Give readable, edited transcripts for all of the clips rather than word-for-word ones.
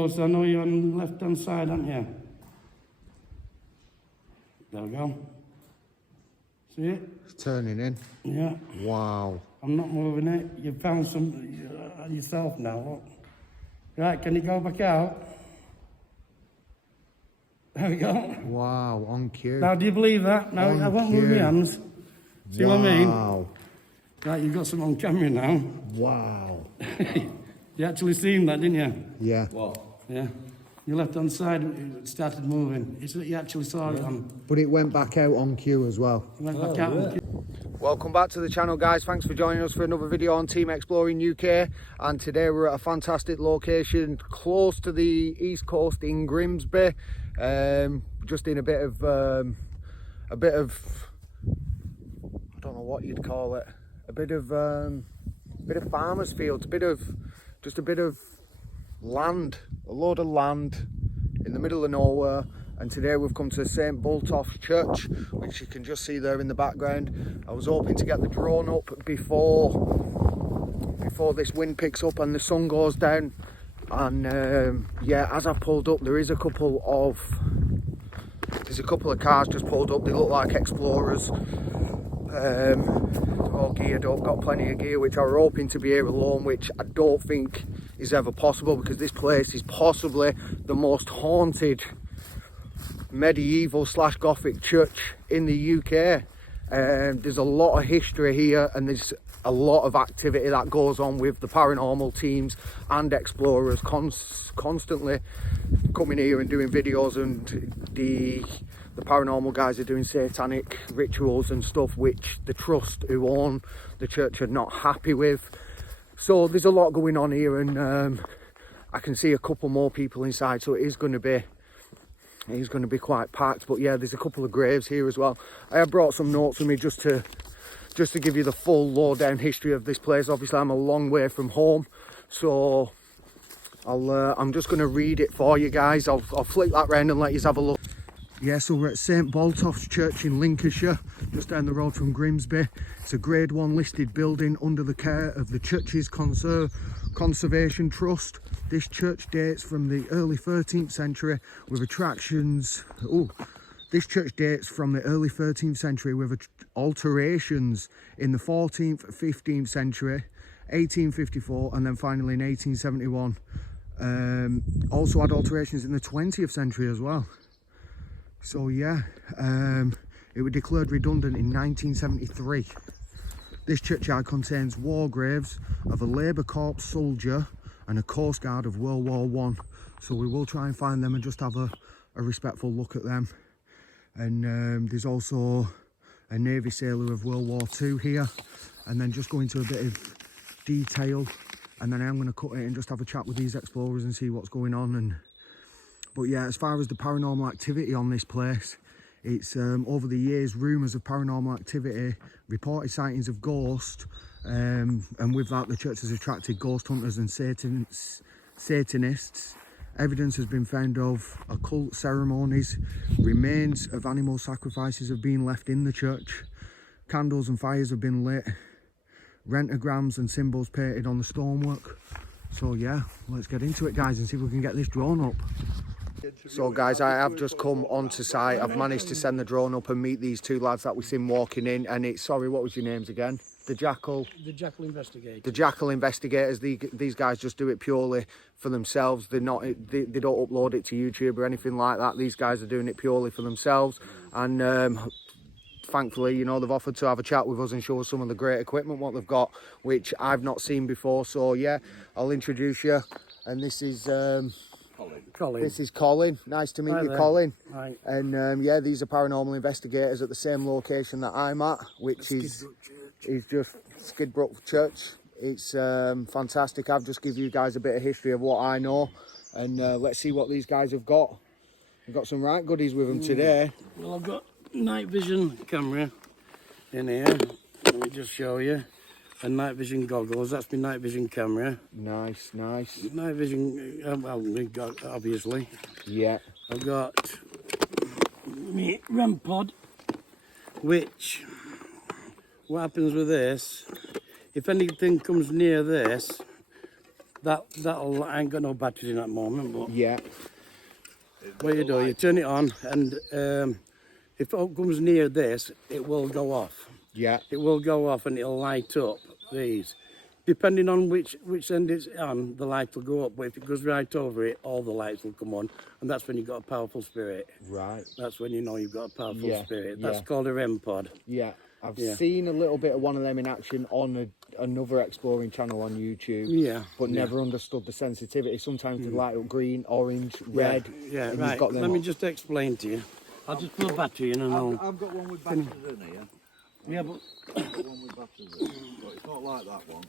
close. I know you're on the left-hand side, aren't you? There we go. See it? It's turning in. Yeah. Wow. I'm not moving it. You found some yourself now. Look. Right, can you go back out? There we go. Wow, on cue. Now, do you believe that? Now, I won't move my hands. See what I mean? Right, you've got something on camera now. Wow. You actually seen that, didn't you? Yeah. What? Yeah. Your left-hand side it started moving. You actually saw it on. But it went back out on cue as well. It went back out on. Welcome back to the channel, guys. Thanks for joining us for another video on Team Exploring UK. And today we're at a fantastic location close to the east coast in Grimsby. Just in a bit of I don't know what you'd call it. A bit of farmers' fields, just a bit of land, a load of land in the middle of nowhere. And today we've come to St Botolph's Church, which you can just see there in the background. I was hoping to get the drone up before this wind picks up and the sun goes down. And yeah, as I pulled up, there's a couple of cars just pulled up. They look like Explorers. All geared up, got plenty of gear, which I were hoping to be here alone, which I don't think is ever possible, because this place is possibly the most haunted medieval / Gothic church in the UK. There's a lot of history here, and there's a lot of activity that goes on with the paranormal teams and explorers constantly coming here and doing videos, and the paranormal guys are doing satanic rituals and stuff, which the trust who own the church are not happy with. So there's a lot going on here, and I can see a couple more people inside, so it is going to be quite packed. But yeah, there's a couple of graves here as well. I have brought some notes with me just to give you the full lowdown history of this place. Obviously I'm a long way from home, so I'm just going to read it for you guys. I'll flick that round and let you have a look. Yeah, so we're at St Botolph's Church in Lincolnshire, just down the road from Grimsby. It's a Grade 1 listed building under the care of the Church's Conservation Trust. This church dates from the early 13th century with attractions. This church dates from the early 13th century with alterations in the 14th, 15th century, 1854, and then finally in 1871. Also had alterations in the 20th century as well. So yeah, it was declared redundant in 1973. This churchyard contains war graves of a Labour Corps soldier and a Coast Guard of World War I. So we will try and find them and just have a respectful look at them. And there's also a Navy sailor of World War II here. And then just go into a bit of detail, and then I'm going to cut it and just have a chat with these explorers and see what's going on. But yeah, as far as the paranormal activity on this place, it's over the years, rumours of paranormal activity, reported sightings of ghosts, and with that the church has attracted ghost hunters and Satanists. Evidence has been found of occult ceremonies, remains of animal sacrifices have been left in the church, candles and fires have been lit, rentagrams and symbols painted on the stonework. So yeah, let's get into it, guys, and see if we can get this drone up. So guys, I have just come onto site. I've managed to send the drone up and meet these two lads that we seen walking in, and it's, sorry, what was your names again? The Jackal Investigators. The Jackal Investigators. These guys just do it purely for themselves. They don't upload it to YouTube or anything like that. These guys are doing it purely for themselves, and thankfully, you know, they've offered to have a chat with us and show us some of the great equipment what they've got, which I've not seen before. So yeah, I'll introduce you, and this is Colin. This is Colin. Nice to meet you, Colin. Hi. And yeah, these are paranormal investigators at the same location that I'm at, which is just Skidbrook Church. It's fantastic. I've just give you guys a bit of history of what I know, and let's see what these guys have got. We've got some right goodies with them today. Well, I've got night vision camera in here. Let me just show you. And night vision goggles. That's my night vision camera. Nice, nice. Night vision, well, we've got, obviously. Yeah. I've got my REM pod, which, what happens with this, if anything comes near this, That'll, I ain't got no batteries in at the moment, but Yeah. what you do, you turn it on, and if it comes near this, it will go off. Yeah. It will go off and it'll light up these. Depending on which end it's on, the light will go up. But if it goes right over it, all the lights will come on, and that's when you've got a powerful spirit. Right. That's when you know you've got a powerful spirit. That's yeah. called a REM pod. Yeah. I've seen a little bit of one of them in action on another exploring channel on YouTube. Yeah. But never understood the sensitivity. Sometimes they light up green, orange, red. Yeah, and right. you've got them Let me just explain to you. I'll just put a battery in and I've got one with batteries in here. Yeah, but I've got one with batteries in. But it's not like that one.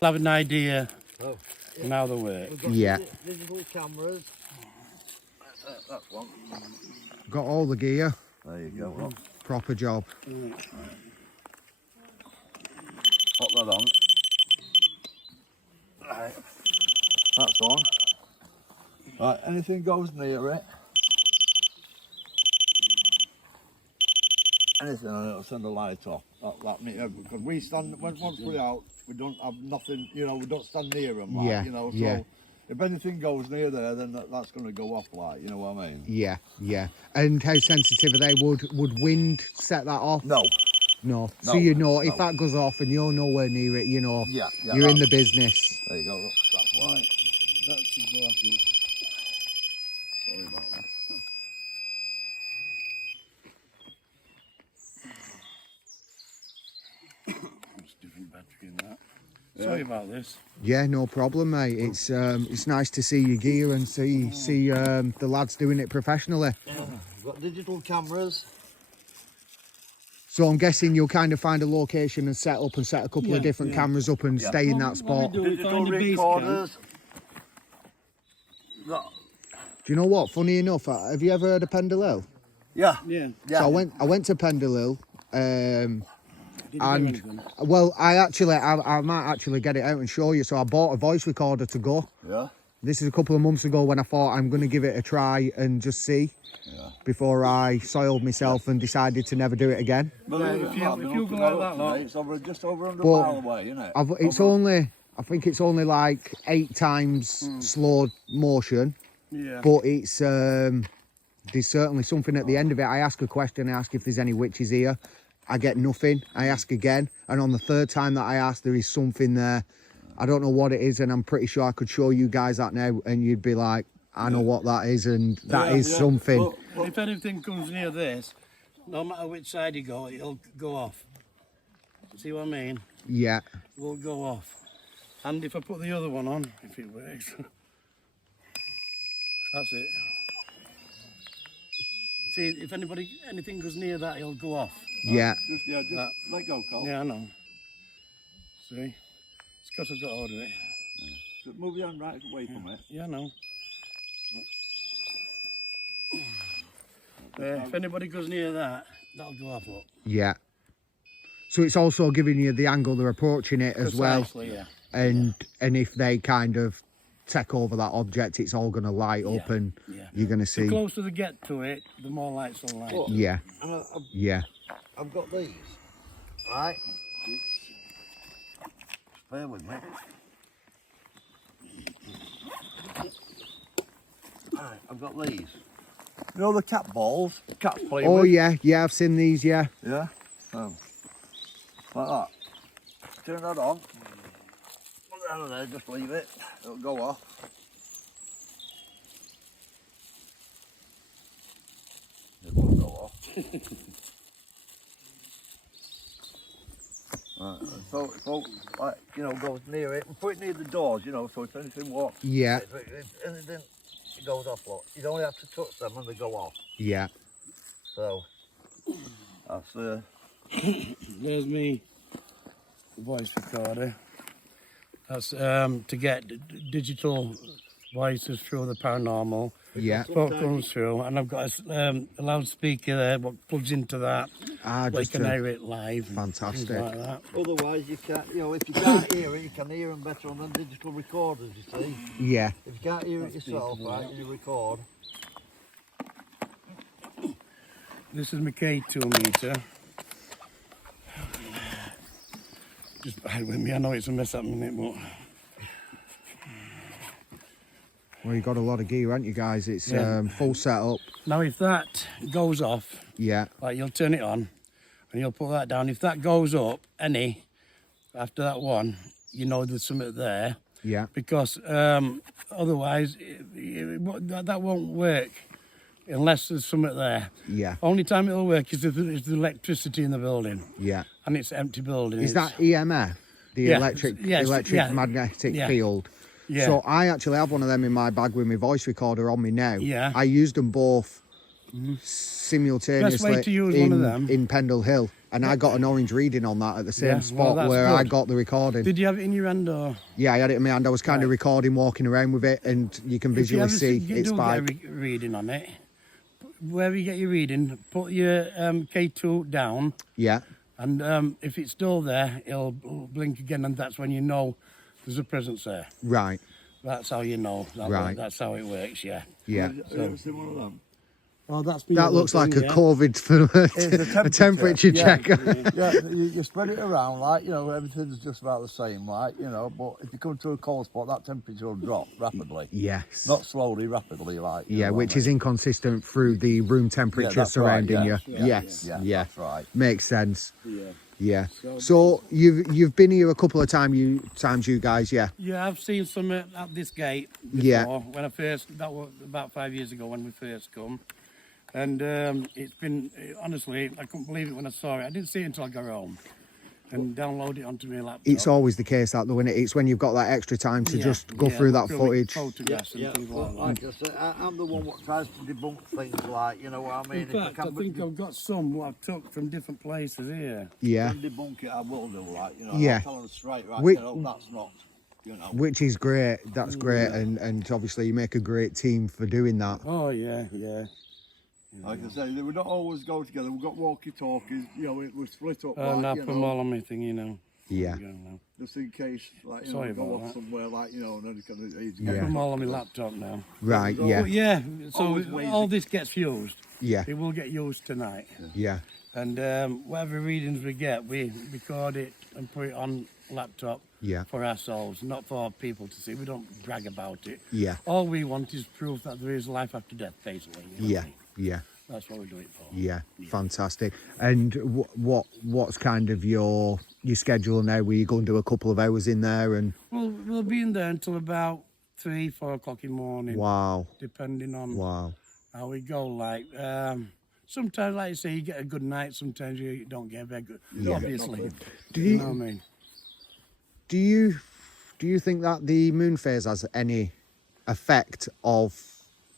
I'll have an idea how they work. We've got Yeah. digital cameras. That's one. Got all the gear. There you go. Look. Proper job. Pop that on. Right. That's on. Right, anything goes near it. Anything and it'll send a light off. That because we stand once we're out, we don't have nothing. You know, we don't stand near them. Like, Yeah, You know, so yeah. if anything goes near there, then that's going to go off. Like, you know what I mean? Yeah, yeah. And how sensitive are they? Would wind set that off? No. No. So No, you know, if no. that goes off and you're nowhere near it, you know, Yeah, you're in the business. There you go. Look, that's why. That should go off now. Sorry about that. There's a different battery in that. Sorry about this. Yeah, no problem, mate. It's nice to see your gear and see the lads doing it professionally. We've got digital cameras. So I'm guessing you'll kind of find a location and set a couple of different cameras up and stay in that spot. What we do, we Digital find a base camp. recorders. Got- Do you know what? Funny enough, have you ever heard of Pendle? Yeah. Yeah. So I went to Pendle, Did you do and anything? well, I might actually get it out and show you. So I bought a voice recorder to go. Yeah. This is a couple of months ago when I thought I'm going to give it a try and just see before I soiled myself and decided to never do it again. Believe if it you- or not, if been you up go to like now that, lot. today, it's just over 100 But mile away, isn't it? I think it's only like 8 times slowed motion, Yeah. but it's there's certainly something at the end of it. I ask a question, I ask if there's any witches here. I get nothing. I ask again, and on the third time that I ask, there is something there. I don't know what it is, and I'm pretty sure I could show you guys that now, and you'd be like, I know what that is, and that is something. And if anything comes near this, no matter which side you go, it'll go off. See what I mean? Yeah, It will go off. And if I put the other one on, if it works, that's it. See, if anything goes near that, it'll go off. yeah. Just That. let go, Cole. Yeah, I know. See? It's because I've got hold of it. Just move your hand right away from it. Yeah, I know. If anybody goes near that, that'll go off, look. Yeah. So it's also giving you the angle they're approaching it as well. Precisely, yeah. And if they kind of take over that object, it's all going to light up and you're going to see. The closer they get to it, the more lights will light. Yeah, And yeah. I've got these, right? Just bear with me. Right, I've got these. You know the cat balls? Cats play Oh with? yeah, I've seen these, yeah. Yeah? Like that. Turn that on. Put that on there, just leave it. It'll go off. It won't go off. Right, so, like, you know, goes near it. And put it near the doors, you know, so if anything walks, Yeah, if anything, it goes off, look. You only have to touch them and they go off. yeah. So, that's, There's me voice recorder. That's to get digital voices through the paranormal. Yeah. What comes through, and I've got a loudspeaker there, what plugs into that. Ah, Where you just can to- hear it live. Fantastic. Things like that. otherwise you can't, you know, if you can't hear it, you can hear them better on the digital recorders, you see. Yeah, If you can't hear it yourself, right, and you record. This is my K2 meter. Just bear with me. I know it's a mess at the minute, but Well, you've got a lot of gear, haven't you, guys? It's full setup. now if that goes off, Yeah, like you'll turn it on and you'll put that down. If that goes up any after that one, you know there's something there. yeah, Because otherwise that won't work unless there's something there. yeah, Only time it'll work is if there's electricity in the building yeah. and it's an empty building. Is that EMF? The Yeah, electric yes, yeah. magnetic Yeah. field? Yeah. So I actually have one of them in my bag with my voice recorder on me now. Yeah. I used them both simultaneously Best way to use in, one of them. in Pendle Hill, and I got an orange reading on that at the same Yeah, well, spot that's where I good. got the recording. Did you have it in your hand or? Yeah, I had it in my hand. I was kind of recording, walking around with it, and you can If you visually ever see you its do spike. get a reading on it, wherever you get your reading, put your K2 down, Yeah, and if it's still there, it'll blink again, and that's when you know there's a presence there. right. That's how you know. Right. That's how it works, yeah. Yeah. Have you ever seen one of them? Oh, that's That looks like a COVID It's a temperature yeah. checker. Yeah, you spread it around, like, you know, everything's just about the same, like, you know, but if you come to a cold spot, that temperature will drop rapidly. Yes. Not slowly, rapidly, like. you Yeah, know what which I is mean? inconsistent through the room temperature that's right, surrounding yeah, you. yeah, Yes, yeah, yeah, that's right. makes sense. Yeah. Yeah. So you've been here a couple of times, you guys. Yeah. Yeah, I've seen some at this gate before. Yeah. When I first, that was about 5 years ago when we first come. And it's been, honestly, I couldn't believe it when I saw it. I didn't see it until I got home and download it onto my laptop. It's always the case that though, isn't it? It's when you've got that extra time to Yeah, just go yeah, through that with footage. Photographs and things well, like that. like I said, I'm the one that tries to debunk things, like, you know what I mean? In fact, I think I've got some what I've took from different places here. Yeah. debunk it, I will do, like, you know, Yeah. I'll tell them straight, right, We- you know, that's not, you know. Which is great. That's great, and obviously you make a great team for doing that. Oh, yeah, yeah. Like I say, they would not always go together. We've got walkie-talkies, you know, it was split up, And I like, put you them know, all on my thing, you know. Yeah. There you go now. just in case, like, you Sorry know, go about off that. somewhere, like, you know, and then you can easily I put Yeah. them all on my laptop now. Right. But Yeah. yeah, so Always ways all to- this gets used. Yeah. It will get used tonight. Yeah. And whatever readings we get, we record it and put it on laptop Yeah. for ourselves, not for people to see. We don't brag about it. Yeah. All we want is proof that there is life after death, basically. you know what I Yeah. mean? Yeah. That's what we do it for. Yeah, fantastic. And what's kind of your schedule now? Were you going to do a couple of hours in there? And Well, we'll be in there until about 3, 4 o'clock in the morning, wow, depending on wow, how we go. Like sometimes, like you say, you get a good night. Sometimes you don't get a very good. Yeah. Obviously, Do you you know what I mean? do you think that the moon phase has any effect of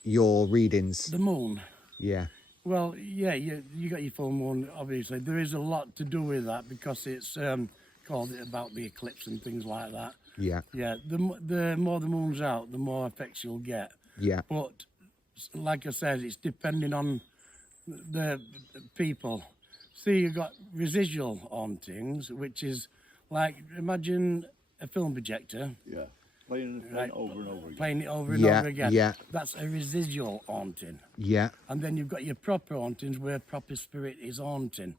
your readings? The moon. Yeah, Well, yeah, you got your full moon. Obviously, there is a lot to do with that because it's called about the eclipse and things like that. yeah, Yeah, the more the moon's out, the more effects you'll get. yeah, But like I said, it's depending on the people. See, you've got residual hauntings, which is like, imagine a film projector Yeah. Playing it Right. over and over again. playing it over and Yeah, over again. yeah. That's a residual haunting. yeah, And then you've got your proper hauntings where proper spirit is haunting,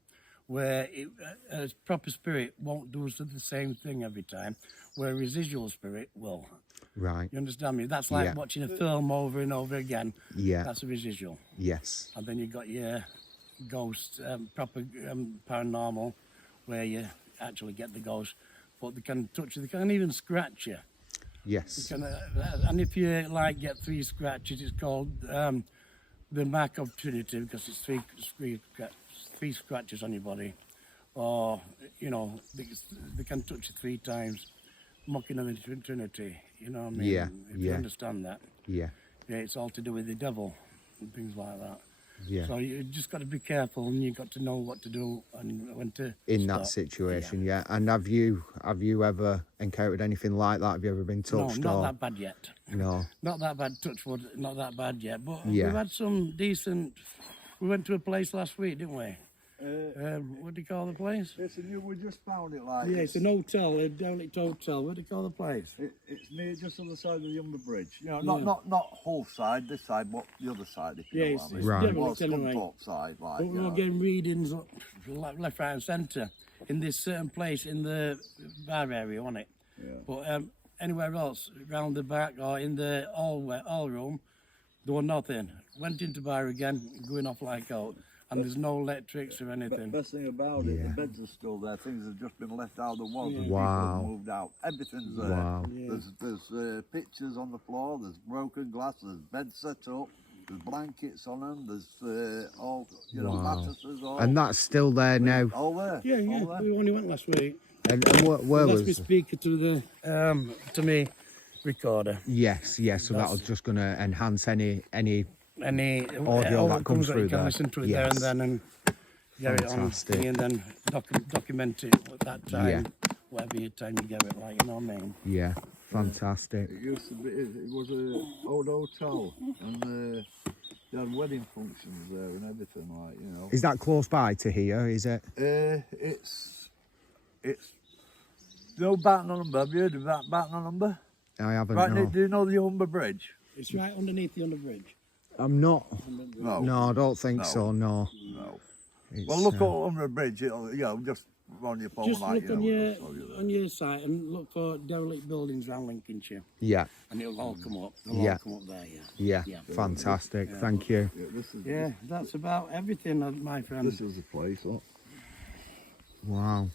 where a proper spirit won't do the same thing every time, where residual spirit will. right, You understand me? That's like Yeah. watching a film over and over again. yeah, That's a residual. yes, And then you've got your ghost, proper paranormal, where you actually get the ghost, but they can touch you, they can even scratch you. yes, And if you like get 3 scratches, it's called the mark of Trinity because it's three scratches on your body, or you know they can touch you 3 times, mocking of the Trinity. You know what I mean? Yeah, If you yeah. understand that, yeah, yeah, it's all to do with the devil and things like that. yeah. So you just got to be careful, and you got to know what to do and when to In that stop. situation, yeah. And have you ever encountered anything like that? Have you ever been No, touched not or that bad yet. no? Not that bad, touch wood, not that bad yet. But Yeah. we've had some decent. We went to a place last week, didn't we? What do you call the place? It's a new, we just found it like. Yeah, it's an hotel, a derelict hotel. What do you call the place? It's near just on the side of the Humber Bridge. You know, not whole side, this side, but the other side, if you know what I mean. Right. Derelict anyway. Scunthorpe side, like. But we're getting readings left, right, and centre in this certain place in the bar area, wasn't it? Yeah. But anywhere else, round the back or in the all room, there was nothing. Went into bar again, going off like out, and there's no electrics or anything. Best thing about it, the beds are still there. Things have just been left out. There was. Yeah. People have moved out. Everything's there. Wow. Yeah. There's pictures on the floor. There's broken glass. There's beds set up. There's blankets on them. There's all mattresses. All, And that's still there now. all there. Yeah, yeah. All there. We only went last week. And where That's my was? speaker to the to me recorder. Yes, yes. So that was just going to enhance any. Any Audio that comes through you can there. listen to it Yes. there and then and get Fantastic. it on thing and then document it at that time. Yeah. Whatever your time you get it, like, you know what I mean? Yeah, fantastic. It used to be. It was a old hotel, and they had wedding functions there and everything, like, you know. Is that close by to here? Is it? It's the old Paranormal. Have you heard of that Paranormal? I haven't. Right, No. do you know the Humber Bridge? It's right underneath the underbridge. I'm not. No. No, I don't think No. so. No. No. It's, Well, look at Humber Bridge. It'll, just on your phone, Just like, look you know. on your site and look for derelict buildings around Lincolnshire, Yeah, and it'll all come up. They'll Yeah. all come up there. Yeah. yeah. Yeah. Fantastic. Thank you. Yeah, this is Yeah, that's about everything, my friend. this is the place. Look. Wow.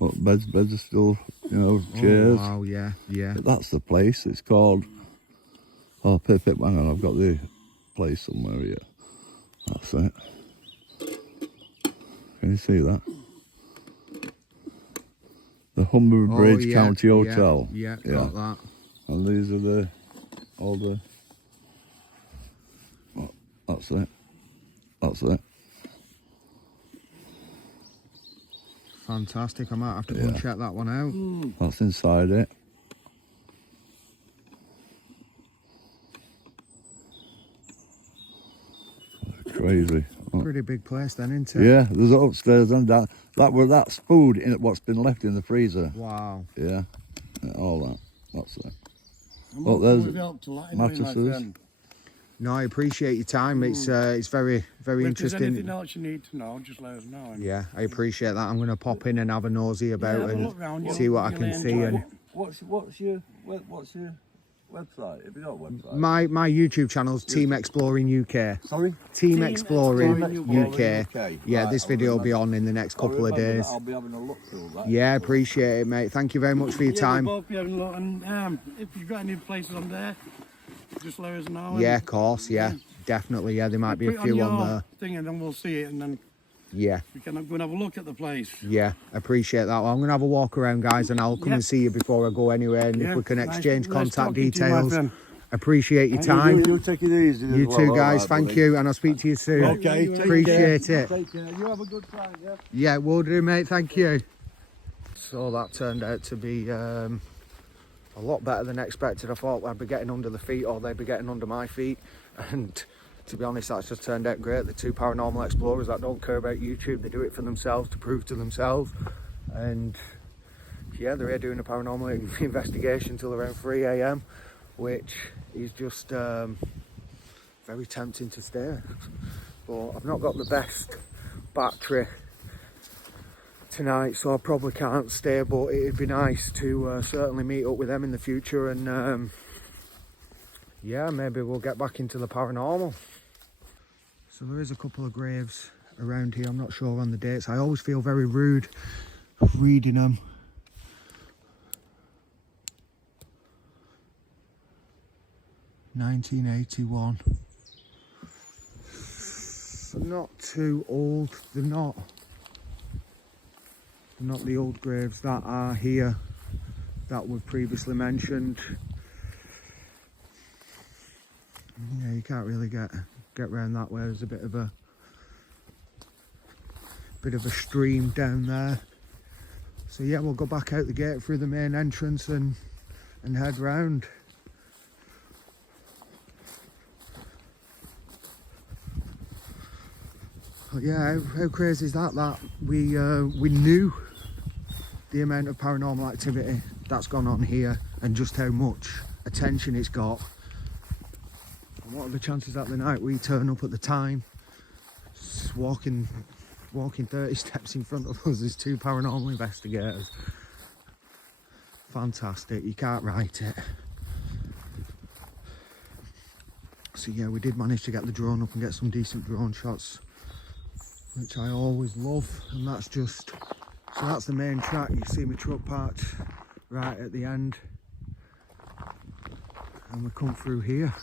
Look, beds are still, Oh, chairs. wow. Yeah. Yeah. But that's the place. It's called. Oh, perfect. Hang on, I've got the place somewhere here. That's it. Can you see that? The Humber Bridge yeah, County yeah, Hotel. Yeah. Got that. And these are all the. Oh, that's it. That's it. Fantastic. I might have to go and check that one out. That's inside it. Crazy. Oh. Pretty big place then, isn't it? Yeah, there's upstairs and that's food in it, what's been left in the freezer. Wow. Yeah, all that. That's it. I'm Oh, there's we've helped a lot anyway, my mattresses. friend. No, I appreciate your time. It's very, very If there's interesting. anything else you need to know, just let us know. And Yeah, I appreciate that. I'm going to pop in and have a nosy about have a and look round, see what I you'll can see. enjoy And it. What's your website? Have you got a website? my YouTube channel's Team Exploring UK. Sorry? Team Exploring Exploring UK. UK. Yeah, Right, this I'll video will be remember. on in the next couple of I'll remember days. that. I'll be having a look through that. Yeah, appreciate it, mate. Thank you very much for your Yeah, time. we'll both be having a look, and if you've got any places on there, just let us know. Yeah, and of course. Yeah, definitely. Yeah, there might be put a it few your on there. thing, and then we'll see it, and then Yeah, we can go and have a look at the place. yeah, appreciate that. Well, I'm going to have a walk around, guys, and I'll come Yeah. and see you before I go anywhere. And if Yeah, we can nice- exchange nice contact talking to you, my details. friend. Appreciate your And time. You take it easy. as You well, too, all guys. right, Thank buddy. you, and I'll speak to you soon. Okay, take Appreciate care. it. Take care. You have a good time, yeah? Yeah, will do, mate. Thank you. So that turned out to be a lot better than expected. I thought I'd be getting under the feet or they'd be getting under my feet. And to be honest, that's just turned out great. The two paranormal explorers that don't care about YouTube, they do it for themselves, to prove to themselves. And yeah, they're here doing a paranormal investigation till around 3 AM, which is just very tempting to stay. But I've not got the best battery tonight, so I probably can't stay, but it'd be nice to certainly meet up with them in the future, and yeah, maybe we'll get back into the paranormal. So there is a couple of graves around here. I'm not sure on the dates. I always feel very rude reading them. (1981). They're not too old. They're not the old graves that are here that were previously mentioned. Yeah, you can't really get round that way. There's a bit of a stream down there. So yeah, we'll go back out the gate through the main entrance and head round. But yeah, how crazy is that? That we knew the amount of paranormal activity that's gone on here and just how much attention it's got. And what are the chances that the night we turn up at the time, walking 30 steps in front of us, there's 2 paranormal investigators. Fantastic, you can't write it. So yeah, we did manage to get the drone up and get some decent drone shots, which I always love. And that's just, so that's the main track. You see my truck parked right at the end, and we come through here.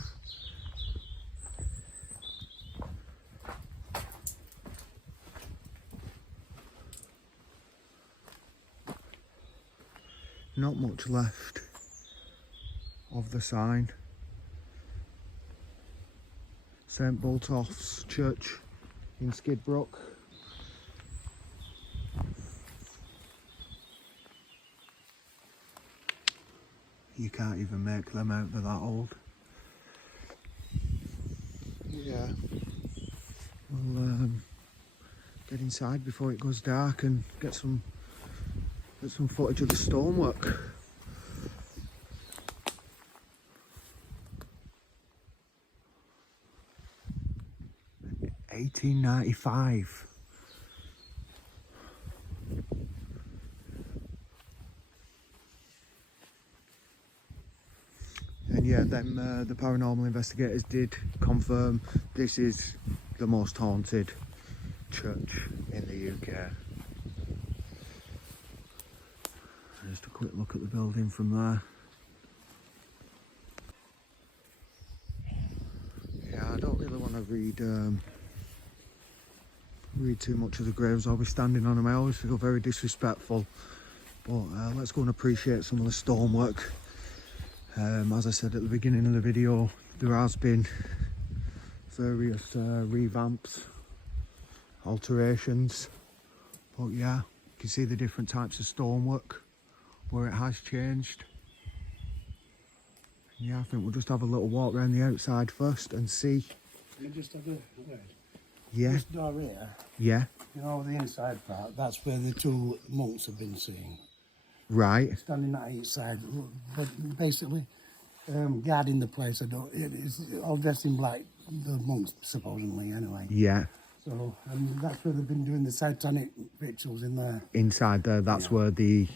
Not much left of the sign. St Botolph's Church in Skidbrook. You can't even make them out, they're that old. Yeah, we'll get inside before it goes dark and get some footage of the stonework. $18.95. And yeah, then the paranormal investigators did confirm this is the most haunted church in the UK. Just a quick look at the building from there. Yeah, I don't really want to read too much of the graves. I'll be standing on them. I always feel very disrespectful. But let's go and appreciate some of the stonework. As I said at the beginning of the video, there has been various revamps, alterations. But yeah, you can see the different types of stonework where it has changed. Yeah, I think we'll just have a little walk around the outside first and see. Can we just have a word? Yeah. This door here, Yeah. you know, the inside part, that's where the 2 monks have been seen. Right. Standing at each side, but basically guarding the place. It's all dressed in black, the monks supposedly anyway. Yeah. So, and that's where they've been doing the satanic rituals in there. Inside there, that's where the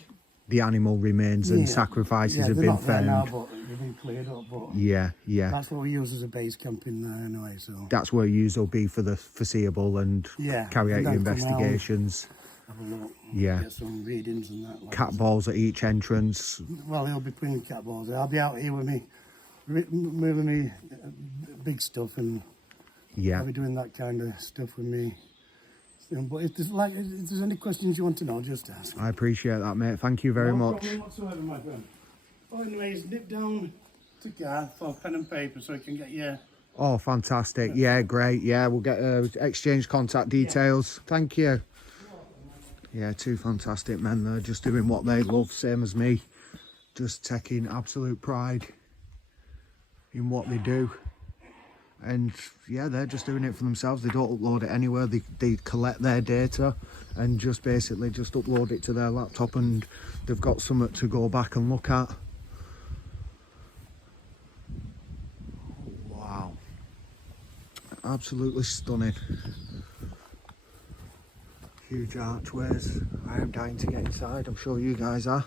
animal remains and sacrifices have been not there found. now, but they've been cleared up. But Yeah. that's what we use as a base camp in there anyway. So That's where you will be for the foreseeable and carry out and your then come investigations. have a look, Yeah. get some readings and that. Cat balls at each entrance. Well, he'll be putting cat balls. I'll be out here with me, moving me big stuff, and Yeah. I'll be doing that kind of stuff with me. But if there's any questions you want to know, just ask. I appreciate that, mate. Thank you very No much. problem whatsoever, my friend. Well, anyways, nip down to car for pen and paper so I can get you. Oh, fantastic. Yeah, great. Yeah, we'll get exchange contact details. Thank you. Yeah, 2 fantastic men there, just doing what they love, same as me. Just taking absolute pride in what they do. And yeah, they're just doing it for themselves. They don't upload it anywhere. They collect their data and just basically just upload it to their laptop, and they've got something to go back and look at. Wow. Absolutely stunning. Huge archways. I am dying to get inside. I'm sure you guys are.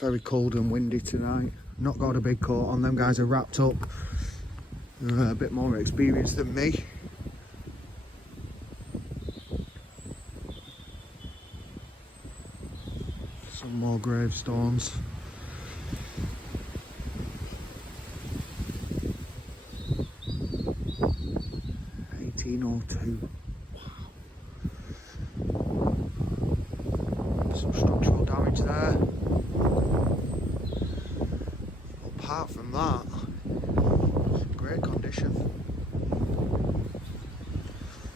Very cold and windy tonight. Not got a big coat on. Them guys are wrapped up. They're a bit more experienced than me. Some more gravestones. '1802. Wow. Some structural damage there. Apart from that, it's in great condition.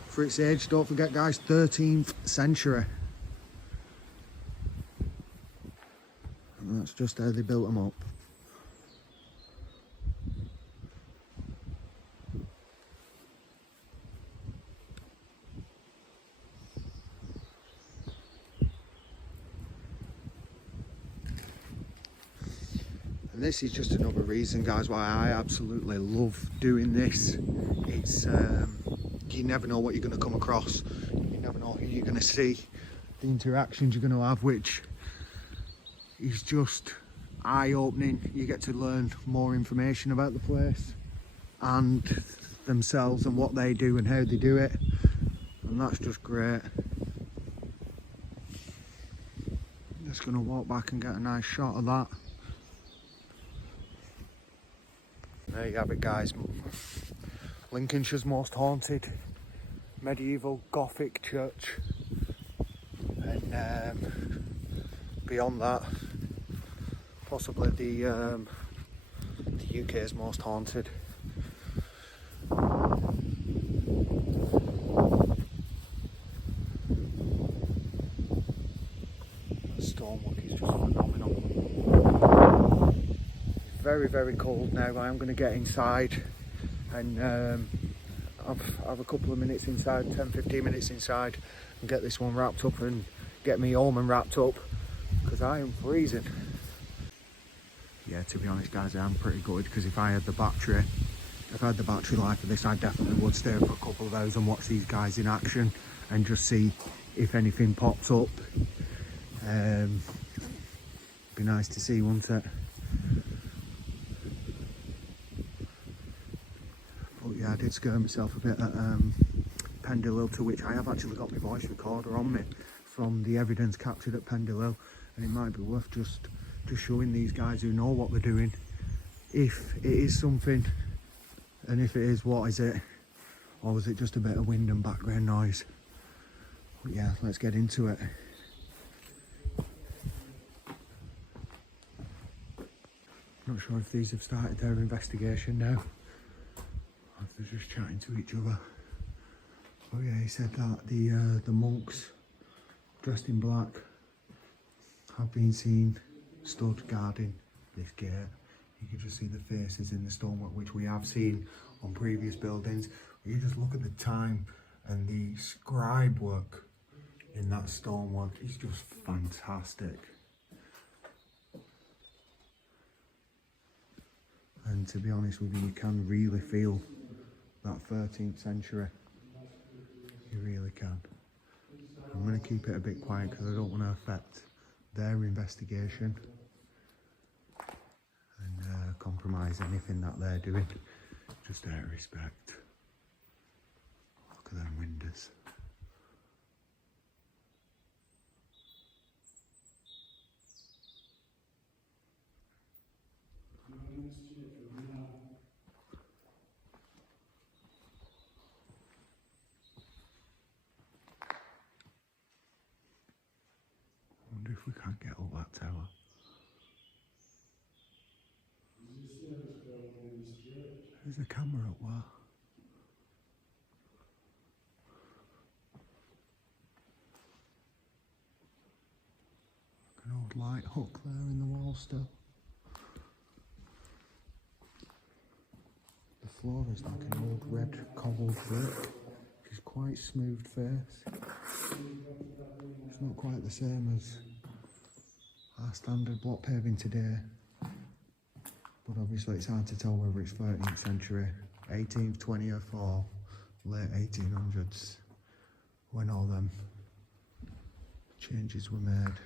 For its age, don't forget guys, 13th century. And that's just how they built them up. And this is just another reason, guys, why I absolutely love doing this. It's you never know what you're going to come across. You never know who you're going to see, the interactions you're going to have, which is just eye-opening. You get to learn more information about the place and themselves and what they do and how they do it, and that's just great. Just going to walk back and get a nice shot of that. There you have it, guys. Lincolnshire's most haunted medieval Gothic church, and beyond that, possibly the UK's most haunted. The stonework is just phenomenal. It's very, very cold now. I am going to get inside and have a couple of minutes inside, 10-15 minutes inside, and get this one wrapped up and get me home and wrapped up, because I am freezing. Yeah, to be honest, guys, I am pretty good, because if I had the battery life of this, I definitely would stay for a couple of hours and watch these guys in action and just see if anything pops up. Be nice to see, wouldn't it? But yeah, I did scare myself a bit at Pendle, to which I have actually got my voice recorder on me from the evidence captured at Pendle, and it might be worth just showing these guys who know what they're doing if it is something, and if it is, what is it, or was it just a bit of wind and background noise? But yeah, let's get into it. Not sure if these have started their investigation now, or if they're just chatting to each other. Oh yeah, he said that the monks dressed in black have been seen stood guarding this gate. You can just see the faces in the stonework, which we have seen on previous buildings. You just look at the time, and the scribe work in that stonework is just fantastic. And to be honest with you, you can really feel that 13th century. You really can. I'm going to keep it a bit quiet because I don't want to affect their investigation and compromise anything that they're doing. Just out of respect. Look at them windows. I wonder if we can't get up that tower. There's a camera up there. An old light hook there in the wall still. The floor is like an old red cobbled brick, which is quite smooth face. It's not quite the same as our standard block paving today, but obviously it's hard to tell whether it's 13th century, 18th, 20th or late 1800s when all them changes were made.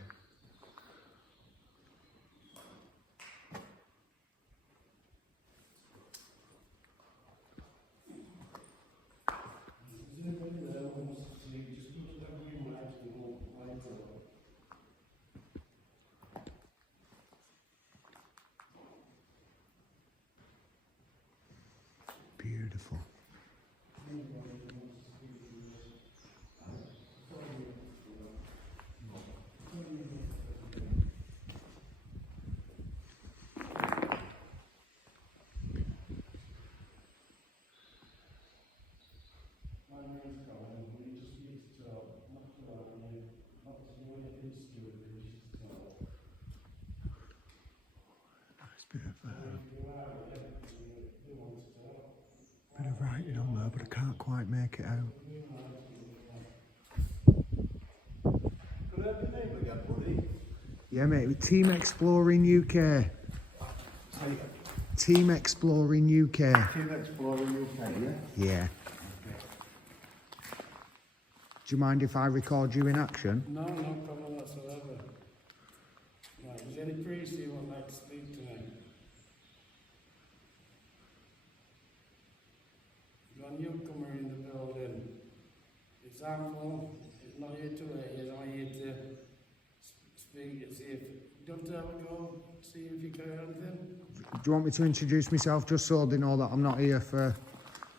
Beautiful. Nice bit of writing on there, but I can't quite make it out. Yeah, mate, with Team Exploring UK. Team Exploring UK. Team Exploring UK, yeah? Yeah. Do you mind if I record you in action? No, no problem whatsoever. Right, is there any priest who would like to speak to me? You've got a newcomer in the building. Example, he's not here to hurt you, he's not here to speak, see if, don't have a go, see if you can hear anything. Do you want me to introduce myself just so they know that I'm not here for...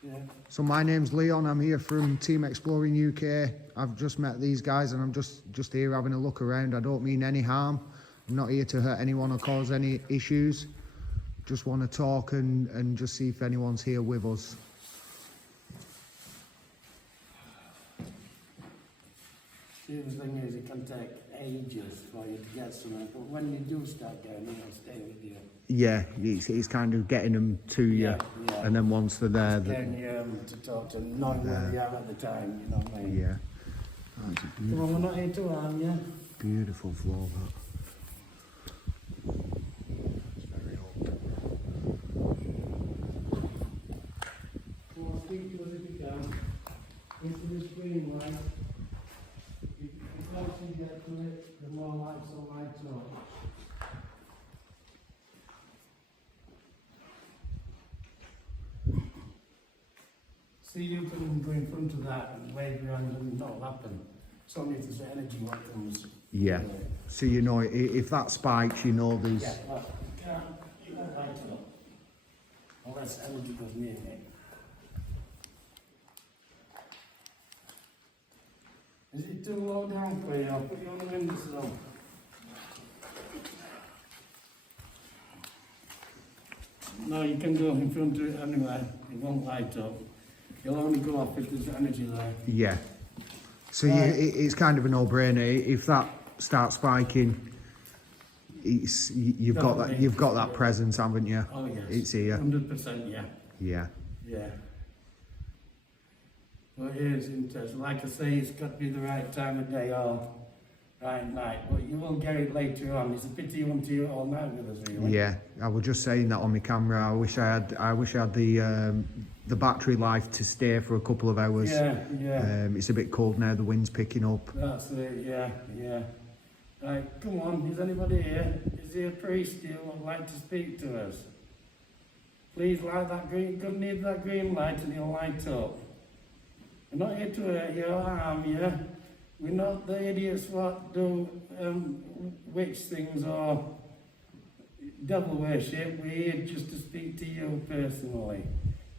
Yeah. So my name's Leon, I'm here from Team Exploring UK. I've just met these guys and I'm just here having a look around. I don't mean any harm. I'm not here to hurt anyone or cause any issues. Just want to talk and just see if anyone's here with us. See, the thing is, it can take ages for you to get something, but when you do start getting it, it'll stay with you. Yeah, it's kind of getting them to you, Yeah, yeah. and then once they're there... Getting you to talk to them, knowing where they are at the time, you know what I mean? Yeah. Oh, it's a Come on, we're not here to harm you. beautiful floor, that. It's very old. Come on, speak to us if you can. Into the screen, right? The closer you get to it, the more lights will light up. See, you can go in front of that and wave your hand and it'll happen. It's only if there's energy what comes. Yeah. So you know, if that spikes, you know there's... Yeah, well, you won't light it up. Unless energy goes near it. Is it too low down for you? I'll put you on the windowsill. No, you can go in front of it anyway. It won't light up. You'll only go off if there's energy there. Yeah. So it's kind of a no-brainer. If that starts spiking, you've got that presence, haven't you? Oh yes. It's here. 100%, yeah. Yeah. Yeah. Well, it is interesting. Like I say, it's got to be the right time of day or right night. But you will get it later on. It's a pity you won't do it all night with us, really. Yeah. I was just saying that on my camera. I wish I had the battery life to stay for a couple of hours. Yeah, yeah. It's a bit cold now. The wind's picking up. That's it, yeah, yeah. Right, come on, is anybody here? Is there a priest here who would like to speak to us? Please light that green, gonna need that green light and you'll light up. We're not here to hurt you or harm you. We're not the idiots what do witch things or devil worship. We're here just to speak to you personally.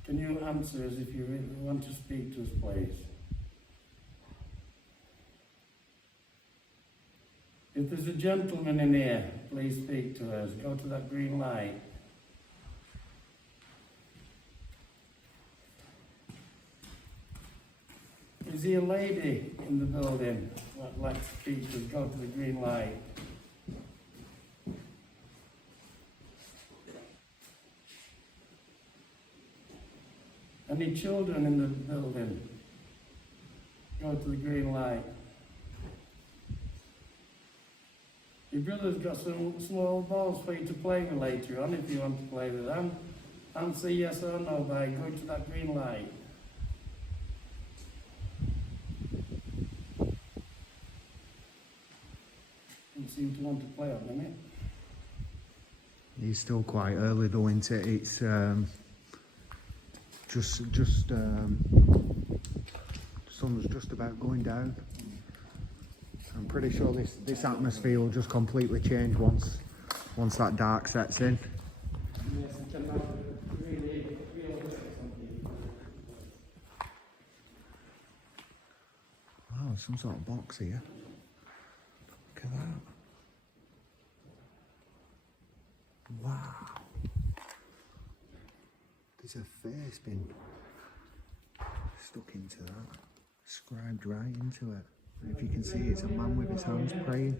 Can you answer us if you really want to speak to us, please? If there's a gentleman in here, please speak to us. Go to that green light. Is there a lady in the building who would like to speak to us? Go to the green light. Any children in the building? Go to the green light. Your brother's got some small balls for you to play with later on if you want to play with them. Answer yes or no by going to that green light. Don't seem to want to play on them, It's still quite early though, isn't it? It's sun's just about going down. I'm pretty sure this atmosphere will just completely change once that dark sets in. Yes, it can have a really real effect on people. Wow, some sort of box here. Look at that. Wow. There's a face been stuck into that, scribed right into it. And if you can see, it's a man with his hands praying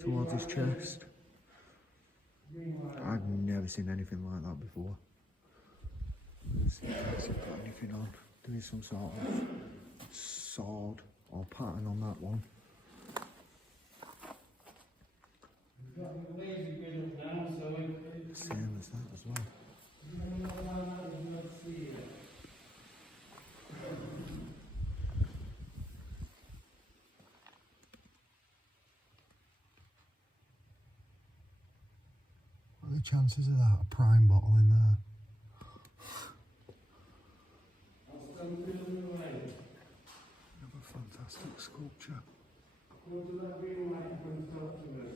towards his chest. I've never seen anything like that before. Let's see if it's got anything on. There is some sort of sword or pattern on that one. We've got the laser grid up now, so Same as that. chances of that? A prime bottle in there. Another fantastic sculpture. Go to that green light and talk to us.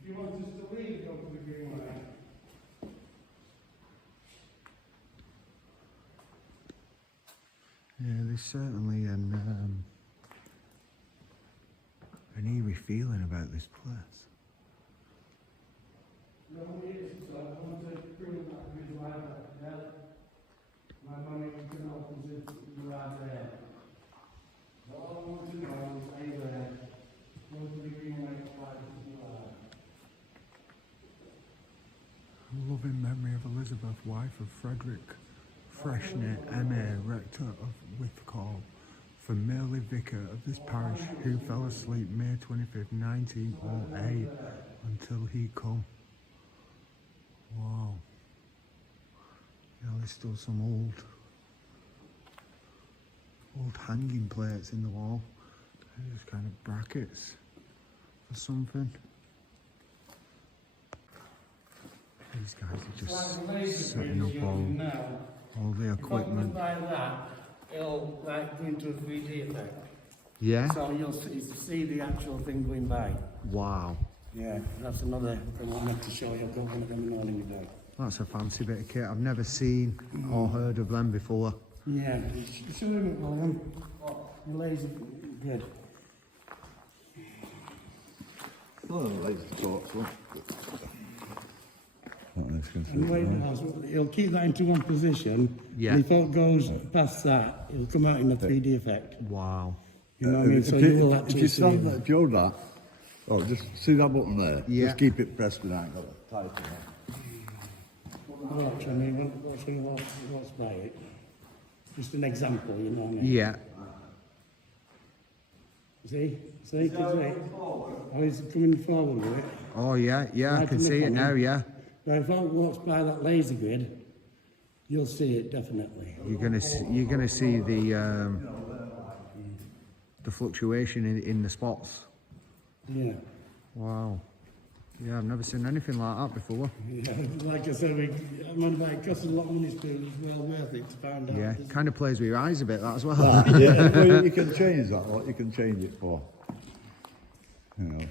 If you want us to leave, go to the green light. Yeah, there's certainly an eerie feeling about this place. No, it's I want to prove that green light there. My money can open it right there. All I want to know is either go to the green light or Loving memory of Elizabeth, wife of Frederick Freshney, M.A., rector of Whitcall, familiar vicar of this parish, who fell asleep May 25th, 1908, until he come. Wow. Yeah, there's still some old hanging plates in the wall. There's kind of brackets for something. These guys are just setting up all the equipment. By that, it'll like go into a 3D effect. Yeah? So you'll see the actual thing going by. Wow. Yeah, that's another thing I meant to show you. I've got one of them in all in your bag. That's a fancy bit of kit. I've never seen or heard of them before. Yeah, show him it, William. Your laser good. Oh, laser talk, so. And wait, he'll keep that into one position. Yeah. And if it goes past that, it'll come out in a 3D effect. Wow. You know what I mean? So you will If actually you see stand it. there, if you're that, oh, just see that button there. Yeah. Just keep it pressed and I ain't got to type it out. Watch, I mean, what's by it. Just an example, you know what I mean? Yeah. See? See? Oh, he's coming forward with it. Oh yeah, yeah, I Right can in the see it corner. now, yeah. But if I walks by that laser grid, you'll see it definitely. You're gonna see the fluctuation in the spots. Yeah. Wow. Yeah, I've never seen anything like that before. Yeah. Like I said, I'm on about it costs a lot of money, but it's well worth it to find out. Yeah, kind of plays with your eyes a bit, that as well. Yeah, well, you can change that, what you can change it for. You know.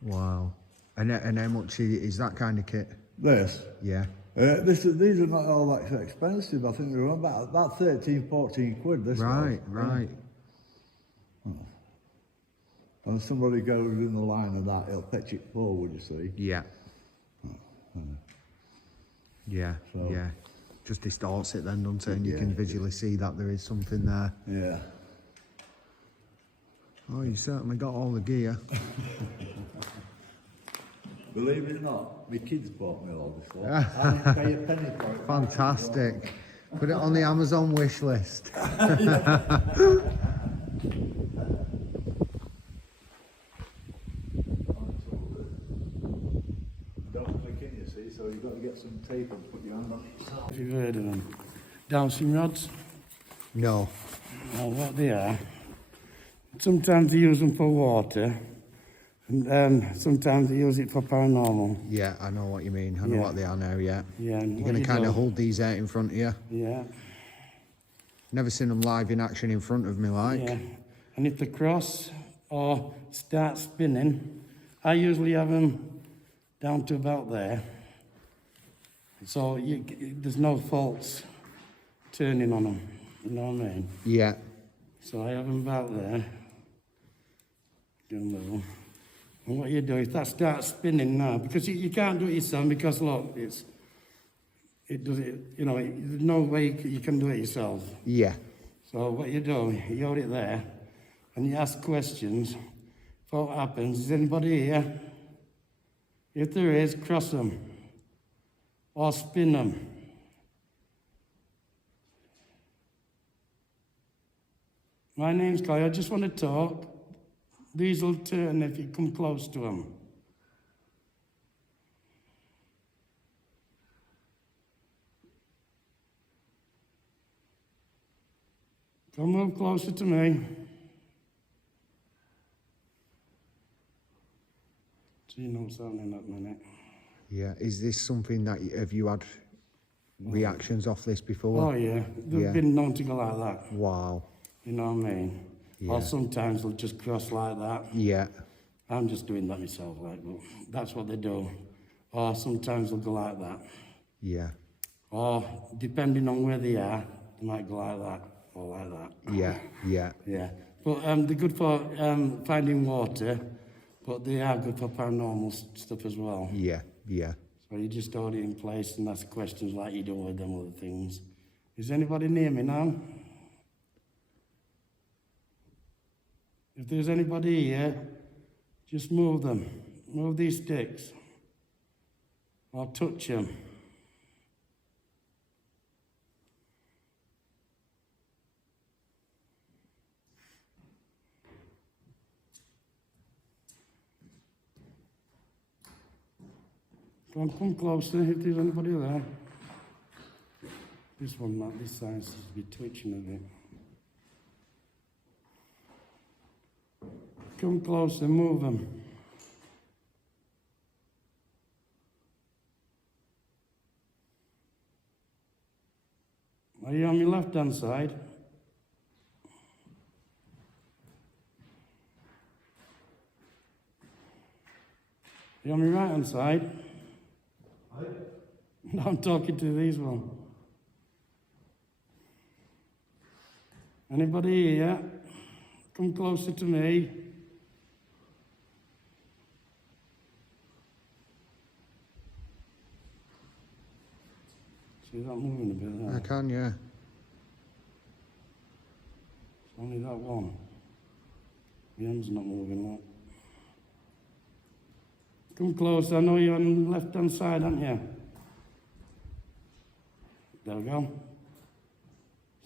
Wow. And how much is that kind of kit? This. Yeah. These are not all that expensive. I think they're about 13, 14 quid. This Right, was. right. And somebody goes in the line of that, he'll pitch it forward, you see. Yeah. Yeah, So- yeah. Just distorts it then, doesn't it? And you Yeah. can visually see that there is something there. Yeah. Oh, you certainly got all the gear. Believe it or not, my kids bought me all this lot. I didn't pay a penny for it. Fantastic. Put it on the Amazon wish list. Don't click in, you see, so you've got to get some tape and put your hand on it yourself. If you've heard of them. Dowsing rods. No. Now what they are, sometimes they use them for water, and sometimes they use it for paranormal. Yeah, I know what you mean. I know Yeah. what they are now, yeah. Yeah, and You're what going to you kind do- of hold these out in front of you. Yeah, Never seen them live in action in front of me, like. yeah. And if they cross or start spinning, I usually have them down to about there. So there's no faults turning on them, you know what I mean? Yeah. So I have them about there. And what you do is that starts spinning now, because you can't do it yourself, because look, it does it, you know, there's no way you can do it yourself. Yeah. So what you do, you hold it there, and you ask questions. What happens? Is anybody here? If there is, cross them, or spin them. My name's Clay, I just want to talk. These will turn if you come close to them. Come move closer to me. you know what's happening at the minute. Yeah. Is this something that have you had reactions off this before? Oh yeah, they've Yeah. been known to go like that. Wow. You know what I mean? Yeah. Or sometimes they'll just cross like that. Yeah. I'm just doing that myself, like, but that's what they do. Or sometimes they'll go like that. Yeah. Or depending on where they are, they might go like that or like that. Yeah. Yeah. Yeah. But they're good for finding water, but they are good for paranormal stuff as well. Yeah. Yeah. So you just hold it in place and ask questions like you do with them other things. Is anybody near me now? If there's anybody here, just move them. Move these sticks. Or touch them. Come closer if there's anybody there. This one, not this side, seems to be twitching a bit. Come closer, move them. Are you on your left-hand side? Are you on your right-hand side? No, I'm talking to these ones. Anybody here? Come closer to me. See that moving a bit there? I can, yeah. It's only that one. The hand's not moving, look. Come close, I know you're on the left-hand side, aren't you? There we go.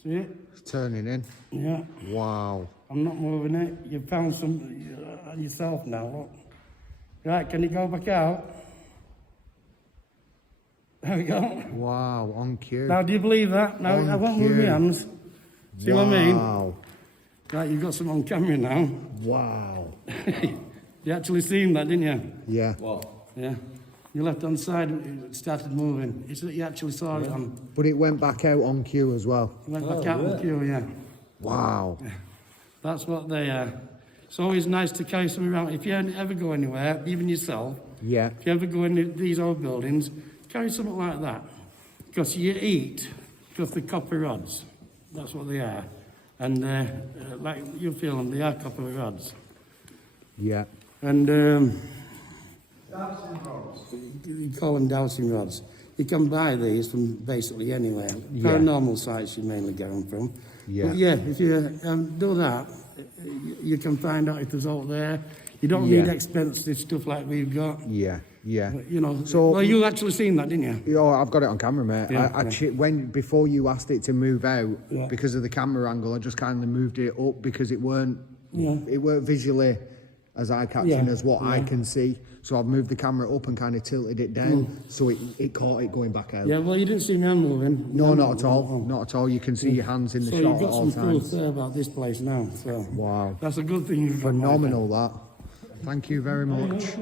See it? It's turning in. Yeah. Wow. I'm not moving it. You found some yourself now, look. Right, can you go back out? There we go. Wow, on cue. Now, do you believe that? Now, On I won't move cue. my hands. See what I mean? Wow. Right, you've got some on camera now. Wow. You actually seen that, didn't you? Yeah. Yeah. Your left-hand side it started moving. You actually saw it on. But it went back out on cue as well. It went back out on cue, yeah. Wow. That's what they are. It's always nice to carry something around. If you ever go anywhere, even yourself, Yeah. if you ever go in these old buildings, carry something like that. Because you eat, because they're copper rods. That's what they are. And like you feel them, they are copper rods. Yeah. And you call them dowsing rods. You can buy these from basically anywhere. Yeah. Paranormal sites you mainly get them from. Yeah. But yeah, if you do that, you can find out if there's out there. You don't Yeah. need expensive stuff like we've got. Yeah. Yeah. But, you know, So- well, you actually seen that, didn't you? Oh, I've got it on camera, mate. Yeah, Before you asked it to move out, Yeah. because of the camera angle, I just kindly moved it up because it weren't visually as eye-catching Yeah, as what I yeah. can see. So I've moved the camera up and kind of tilted it down, so it caught it going back out. Yeah, well, you didn't see me hand moving. No, not at all. Not at all. You can see your hands in the So shot you've at got all some proof times. there about this place now. So Wow. that's a good thing. You've got, Phenomenal, that. Thank you very much.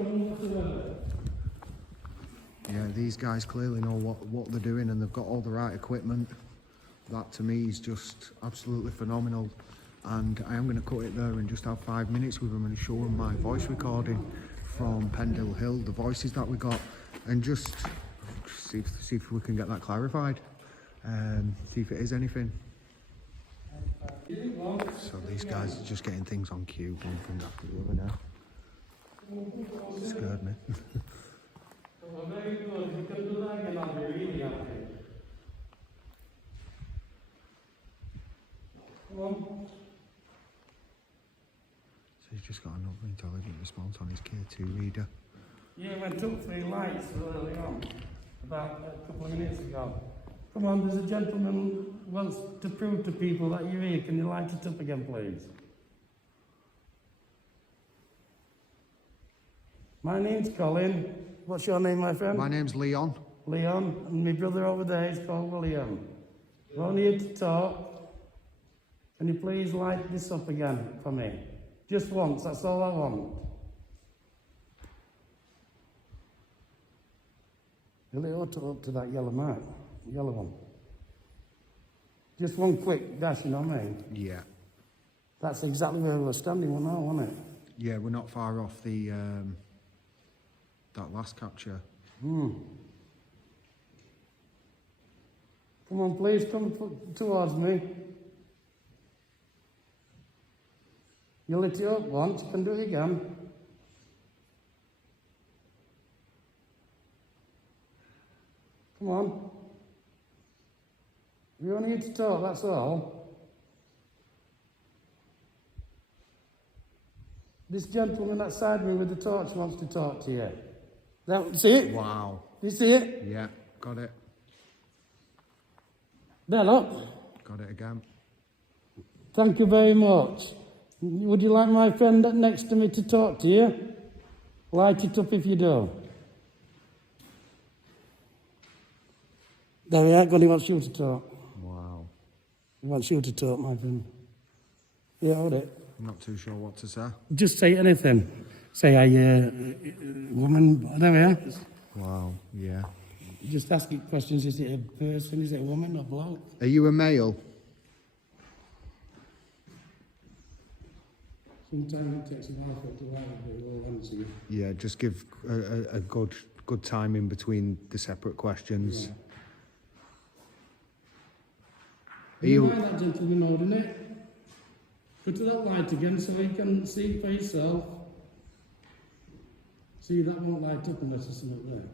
Yeah, these guys clearly know what they're doing and they've got all the right equipment. That to me is just absolutely phenomenal. And I am going to cut it there and just have 5 minutes with them and show them my voice recording from Pendle Hill, the voices that we got, and just see if we can get that clarified. See if it is anything. So these guys are just getting things on cue, one thing after the other now. Scared me. Well, very good. You can do that again. I'll be really happy. Come on. So he's just got another intelligent response on his K2 reader. Yeah, went up 3 lights early on, about a couple of minutes ago. Come on, there's a gentleman who wants to prove to people that you're here. Can you light it up again, please? My name's Colin. What's your name, my friend? My name's Leon. Leon, and my brother over there is called William. We're only here to talk. Can you please light this up again for me? Just once, that's all I want. A little up to that yellow mark, yellow one. Just one quick dash, you know what I mean? Yeah. That's exactly where we were standing one now, wasn't it? Yeah, we're not far off the that last capture. Come on, please, come towards me. You lit it up once, you can do it again. Come on. We only need to talk, that's all. This gentleman outside me with the torch wants to talk to you. See it? Wow. You see it? Yeah, got it. There, look. Got it again. Thank you very much. Would you like my friend next to me to talk to you? Light it up if you do. There we are, God, he wants you to talk. Wow. He wants you to talk, my friend. Yeah, hold it. I'm not too sure what to say. Just say anything. Say, are you a woman? There we are. Wow, yeah. Just ask it questions. Is it a person? Is it a woman or bloke? Are you a male? Sometimes it takes a while for it to light, but it will answer you. Yeah, just give a good time in between the separate questions. Yeah. Are you... mind that gentleman holding it? Go to that light again so you can see for yourself. See, that won't light up unless there's something there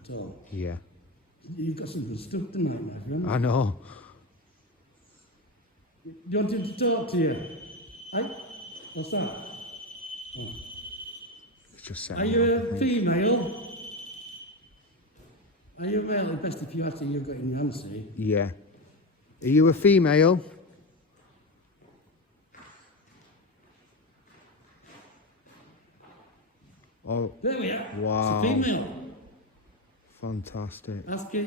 at all. Yeah. You've got some good stuff tonight, my friend. I know. Do you want him to talk to you? Hey? What's that? Oh. It's just Are you a female? Are you a male? It's best if you answer, you've got your answer. Yeah. Are you a female? Oh, There we are. wow. It's a female. Fantastic. Ask your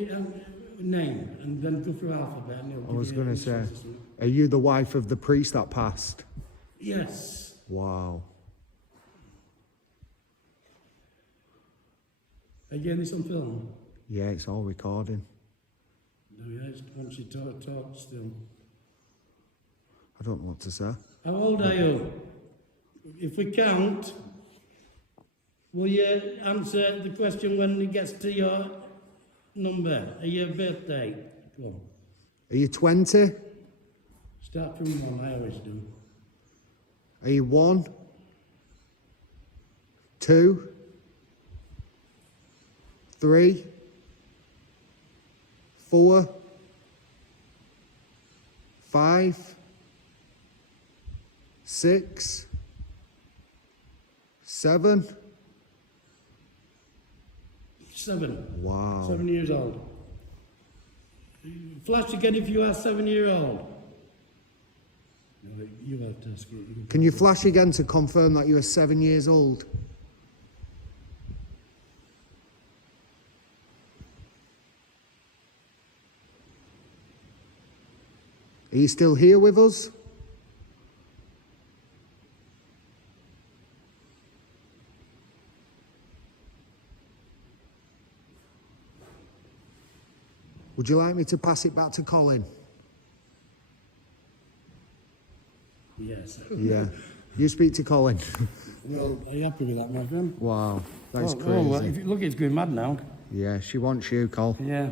name and then go through alphabet. And I was going to say, are you the wife of the priest that passed? Yes. Wow. Are you getting this on film? Yeah, it's all recording. No, yeah, it's once you talk still. I don't know what to say. How old are you? If we count, will you answer the question when it gets to your number, or your birthday? Go on. Are you 20? Start from one, I always do. Are you 1? 2? 3? 4? 5? 6? 7? 7. Wow. 7 years old. Flash again if you are 7-year-old. No, you have to ask it. Can you flash again to confirm that you are 7 years old? Are you still here with us? Would you like me to pass it back to Colin? Yes. Yeah. You speak to Colin. Well, are you happy with that, my friend? Wow, that's crazy. Well, if you look, it's going mad now. Yeah, she wants you, Col. Yeah.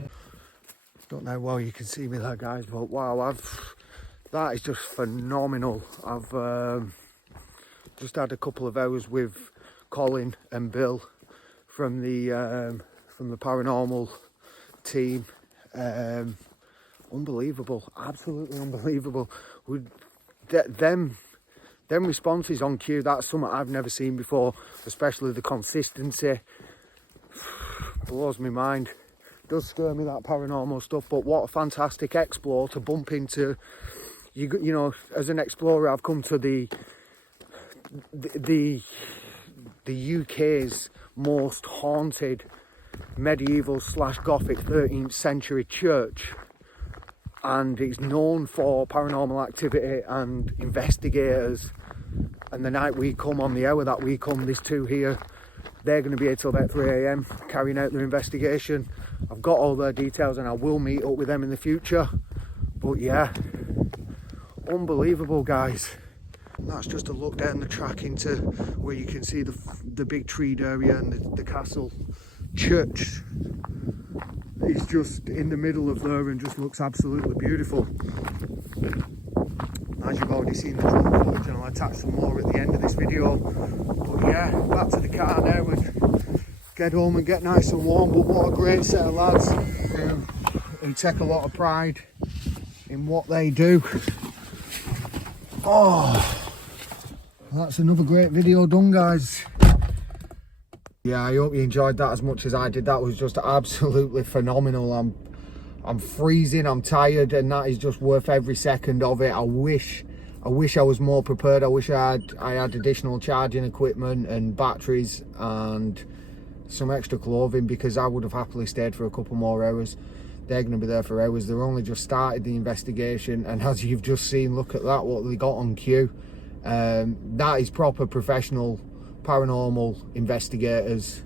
Don't know how well you can see me there, guys, but wow, that is just phenomenal. I've just had a couple of hours with Colin and Bill from the Paranormal team. Unbelievable, absolutely unbelievable. Them responses on cue, that's something I've never seen before, especially the consistency. Blows my mind. Does scare me, that paranormal stuff, but what a fantastic explore to bump into. You know, as an explorer, I've come to the UK's most haunted medieval / Gothic 13th century church, and it's known for paranormal activity and investigators. And the night we come, on the hour that we come, there's two here They're going to be here till about 3 AM carrying out their investigation. I've got all their details and I will meet up with them in the future. But yeah, unbelievable, guys. That's just a look down the track into where you can see the big treed area and the castle. Church is just in the middle of there and just looks absolutely beautiful. As you've already seen the drone footage, and I'll attach some more at the end of this video. But yeah, back to the car now and get home and get nice and warm. But what a great set of lads who take a lot of pride in what they do. Oh, that's another great video done, guys. Yeah, I hope you enjoyed that as much as I did. That was just absolutely phenomenal. I'm freezing, I'm tired, and that is just worth every second of it. I wish I was more prepared. I wish I had additional charging equipment and batteries and some extra clothing, because I would have happily stayed for a couple more hours. They're going to be there for hours. They're only just started the investigation, and as you've just seen, look at that, what they got on queue. That is proper professional paranormal investigators,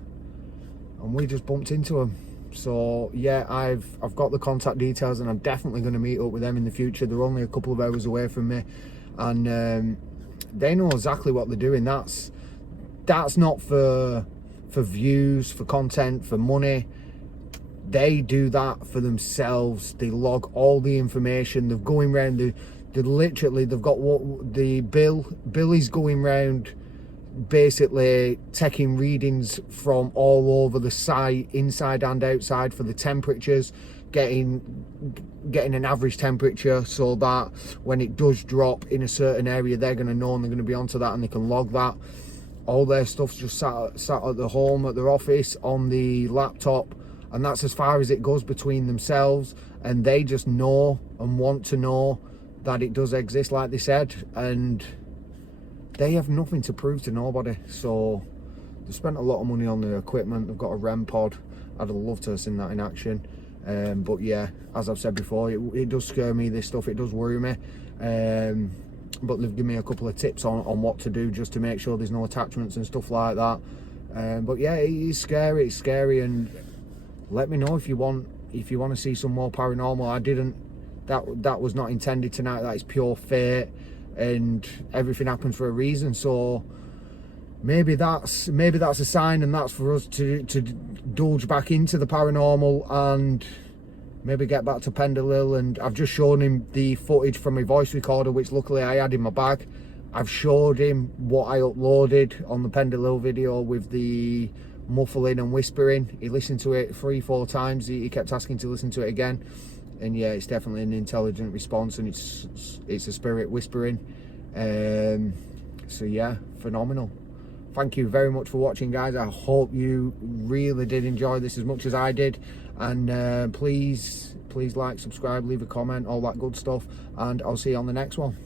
and we just bumped into them. So yeah, I've got the contact details, and I'm definitely going to meet up with them in the future. They're only a couple of hours away from me, and they know exactly what they're doing. That's not for views, for content, for money. They do that for themselves. They log all the information. They're going around. They've got what the Bill is going round, basically taking readings from all over the site, inside and outside, for the temperatures, getting an average temperature, so that when it does drop in a certain area, they're going to know, and they're going to be onto that, and they can log that. All their stuff's just sat at the home, at their office, on the laptop, and that's as far as it goes between themselves. And they just know and want to know that it does exist, like they said, and they have nothing to prove to nobody. So they've spent a lot of money on their equipment. They've got a REM pod. I'd love to have seen that in action. But yeah, as I've said before, it does scare me, this stuff. It does worry me. But they've given me a couple of tips on what to do, just to make sure there's no attachments and stuff like that. But yeah, it is scary. It's scary, and let me know if you want to see some more paranormal. I didn't. That was not intended tonight. That is pure fate, and everything happens for a reason. So maybe that's a sign, and that's for us to indulge back into the paranormal and maybe get back to Pendle. And I've just shown him the footage from my voice recorder, which luckily I had in my bag. I've showed him what I uploaded on the Pendle video with the muffling and whispering. He listened to it 3-4 times. He kept asking to listen to it again. And yeah, it's definitely an intelligent response, and it's a spirit whispering. So yeah, phenomenal. Thank you very much for watching, guys. I hope you really did enjoy this as much as I did. And please like, subscribe, leave a comment, all that good stuff. And I'll see you on the next one.